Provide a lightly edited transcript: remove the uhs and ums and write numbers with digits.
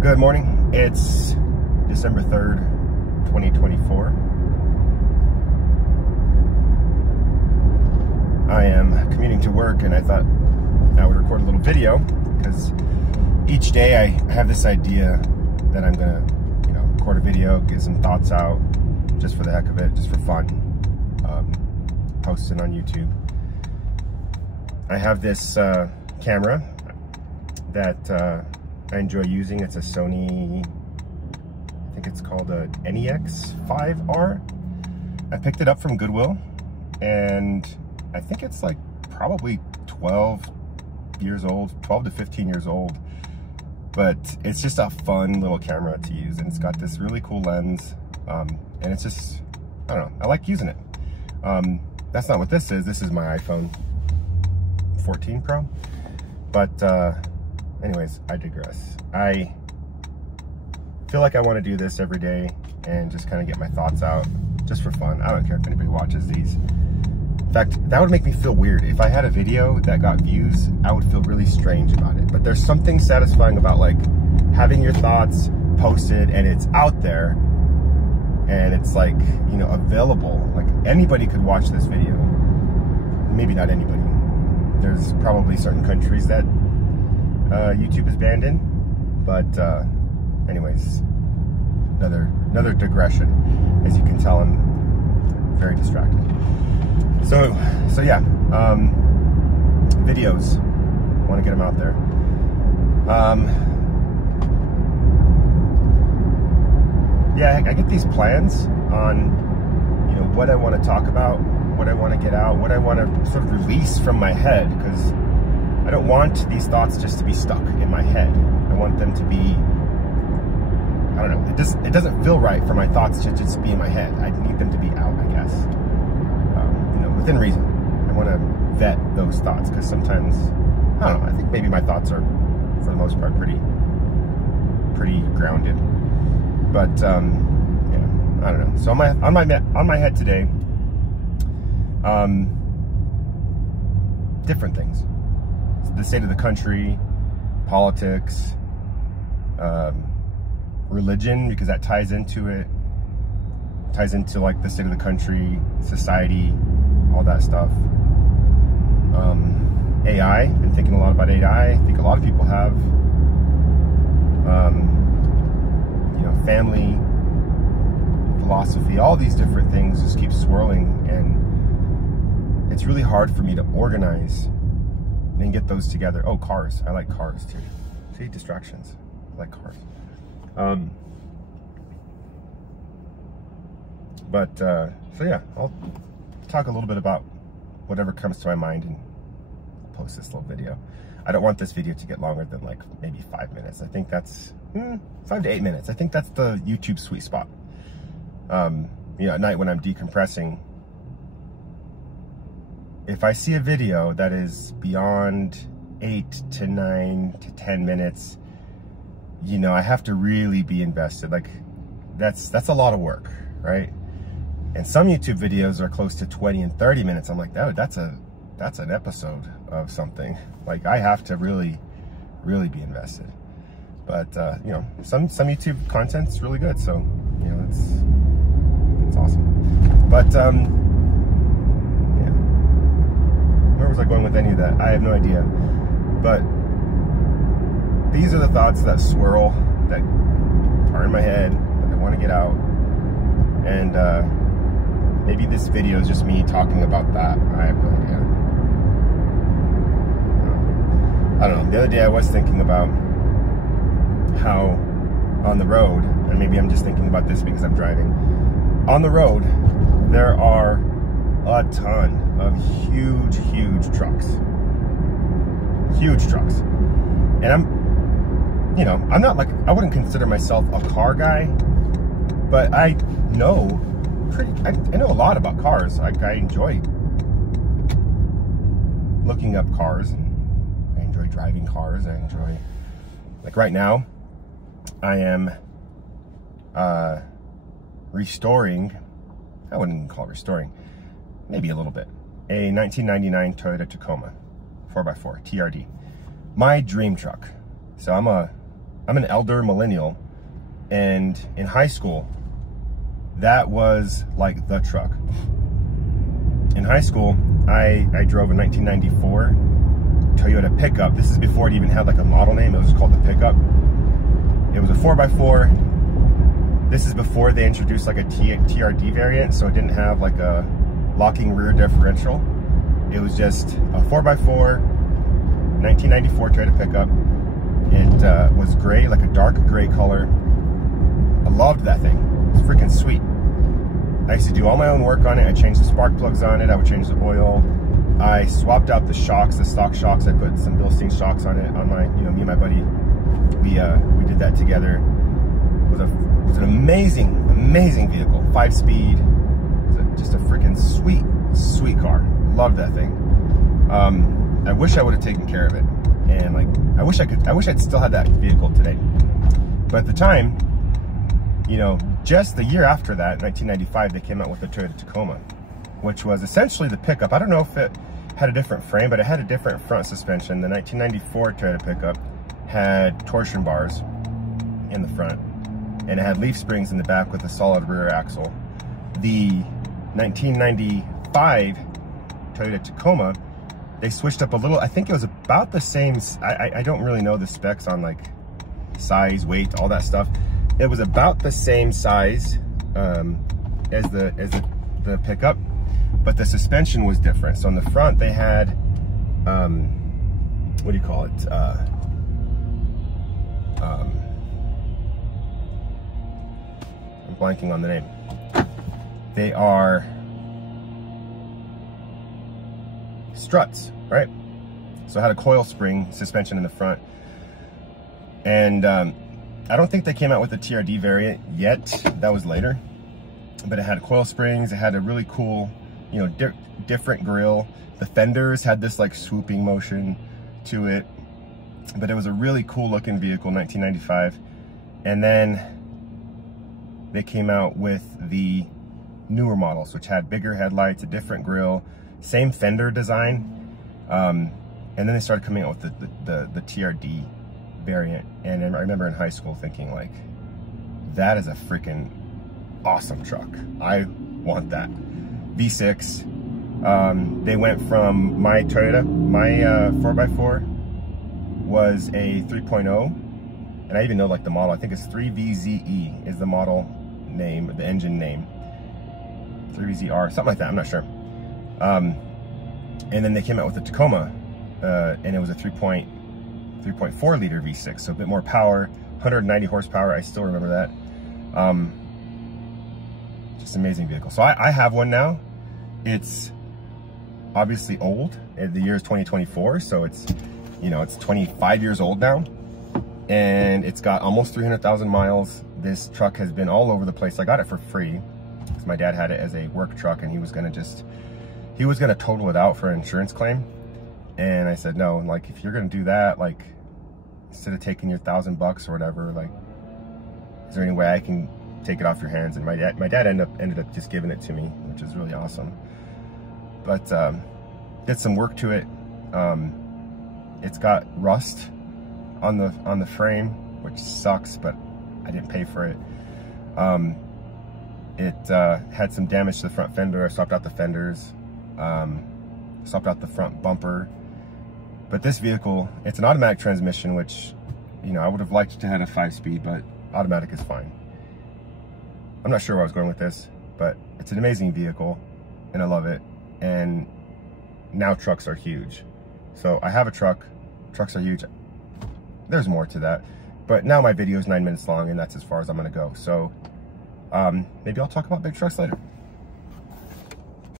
Good morning. It's December 3rd, 2024. I am commuting to work and I thought I would record a little video because each day I have this idea that I'm gonna, record a video, get some thoughts out just for the heck of it, just for fun, post it on YouTube. I have this camera that I enjoy using. It's a Sony, I think it's called a NEX5R. I picked it up from Goodwill and I think it's like probably 12 years old, 12 to 15 years old. But it's just a fun little camera to use, and it's got this really cool lens, and it's just, I don't know, I like using it. That's not what this is. This is my iPhone 14 Pro. But anyways, I digress. I feel like I want to do this every day and just kind of get my thoughts out just for fun. I don't care if anybody watches these. In fact, that would make me feel weird. If I had a video that got views, I would feel really strange about it. But there's something satisfying about like having your thoughts posted and it's out there and it's like, available. Like anybody could watch this video. Maybe not anybody. There's probably certain countries that YouTube is banned in. But anyways, another digression. As you can tell, I'm very distracted. So yeah, videos, want to get them out there. Yeah, I get these plans on, what I want to talk about, what I want to get out, what I want to sort of release from my head, because I don't want these thoughts just to be stuck in my head. I want them to be, I don't know, it doesn't feel right for my thoughts to just be in my head. I need them to be out, I guess. Within reason. I want to vet those thoughts because sometimes, I don't know, I think maybe my thoughts are, for the most part, pretty grounded. But yeah, I don't know. So on my head today, different things. The state of the country, politics, religion, because that ties into it. Ties into like the state of the country, society, all that stuff. AI, been thinking a lot about AI. I think a lot of people have. Family, philosophy, all these different things just keep swirling, and it's really hard for me to organize and get those together. Oh, cars. I like cars too. See, distractions. I like cars. So yeah, I'll talk a little bit about whatever comes to my mind and post this little video. I don't want this video to get longer than like maybe 5 minutes. I think that's 5 to 8 minutes. I think that's the YouTube sweet spot. At night when I'm decompressing, if I see a video that is beyond 8 to 9 to 10 minutes, I have to really be invested. Like that's a lot of work, right? And some YouTube videos are close to 20 and 30 minutes. I'm like, oh, that's an episode of something. Like I have to really be invested. But some YouTube content's really good, so it's awesome. But yeah, where was I going with any of that? I have no idea. But these are the thoughts that swirl, that are in my head, that I want to get out. And maybe this video is just me talking about that. I have no idea. I don't know. The other day I was thinking about how on the road, and maybe I'm just thinking about this because I'm driving, on the road there are a ton of huge trucks. Huge trucks. And I'm not like, I wouldn't consider myself a car guy, but I know I know a lot about cars. Like I enjoy looking up cars, and I enjoy driving cars. I enjoy, like right now, I am restoring, I wouldn't even call it restoring, maybe a little bit, a 1999 Toyota Tacoma 4x4 TRD. My dream truck. So I'm a I'm an elder millennial, and in high school, that was like the truck. In high school, I drove a 1994 Toyota pickup. This is before it even had like a model name. It was just called the pickup. It was a 4x4. This is before they introduced like a TRD variant, so it didn't have like a locking rear differential. It was just a 4x4 1994 Toyota pickup. It was gray, like a dark gray color. I loved that thing. It was freaking sweet. I used to do all my own work on it. I changed the spark plugs on it. I would change the oil. I swapped out the shocks, the stock shocks. I put some Bilstein shocks on it. On my, me and my buddy, we did that together. It was an amazing vehicle. 5-speed. Just a freaking sweet car. Loved that thing. I wish I would have taken care of it, and like I wish I'd still had that vehicle today. But at the time, just the year after that, 1995, they came out with the Toyota Tacoma, which was essentially the pickup. I don't know if it had a different frame, but it had a different front suspension. The 1994 Toyota pickup had torsion bars in the front, and it had leaf springs in the back with a solid rear axle. The 1995 Toyota Tacoma, they switched up a little. I think it was about the same. I don't really know the specs on like size, weight, all that stuff. It was about the same size as the pickup, but the suspension was different. So in the front they had what do you call it? I'm blanking on the name. They are struts, right? So it had a coil spring suspension in the front, and I don't think they came out with the TRD variant yet. That was later, but it had coil springs. It had a really cool, different grille. The fenders had this like swooping motion to it, but it was a really cool looking vehicle, 1995. And then they came out with the newer models, which had bigger headlights, a different grille, same fender design, and then they started coming out with the TRD variant. And I remember in high school thinking like, that is a freaking awesome truck. I want that. V6. They went from my Toyota, my 4x4 was a 3.0, and I even know like the model. I think it's 3VZE is the model name, the engine name. 3VZR, something like that, I'm not sure. And then they came out with the Tacoma, and it was a 3.4 liter V6, so a bit more power, 190 horsepower. I still remember that. Just an amazing vehicle. So I have one now. It's obviously old. The year is 2024, so it's, it's 25 years old now, and it's got almost 300,000 miles. This truck has been all over the place. I got it for free because my dad had it as a work truck, and he was gonna total it out for an insurance claim. And I said, no, like, if you're gonna do that, like, instead of taking your $1,000 or whatever, like, is there any way I can take it off your hands? And my dad ended up just giving it to me, which is really awesome. But did some work to it. It's got rust on the frame, which sucks, but I didn't pay for it. It had some damage to the front fender. I swapped out the fenders, swapped out the front bumper. But this vehicle, it's an automatic transmission, which, I would have liked to have a 5-speed, but automatic is fine. I'm not sure where I was going with this, but it's an amazing vehicle, and I love it. And now trucks are huge. So I have a truck, trucks are huge. There's more to that, but now my video is 9 minutes long, and that's as far as I'm gonna go. So maybe I'll talk about big trucks later.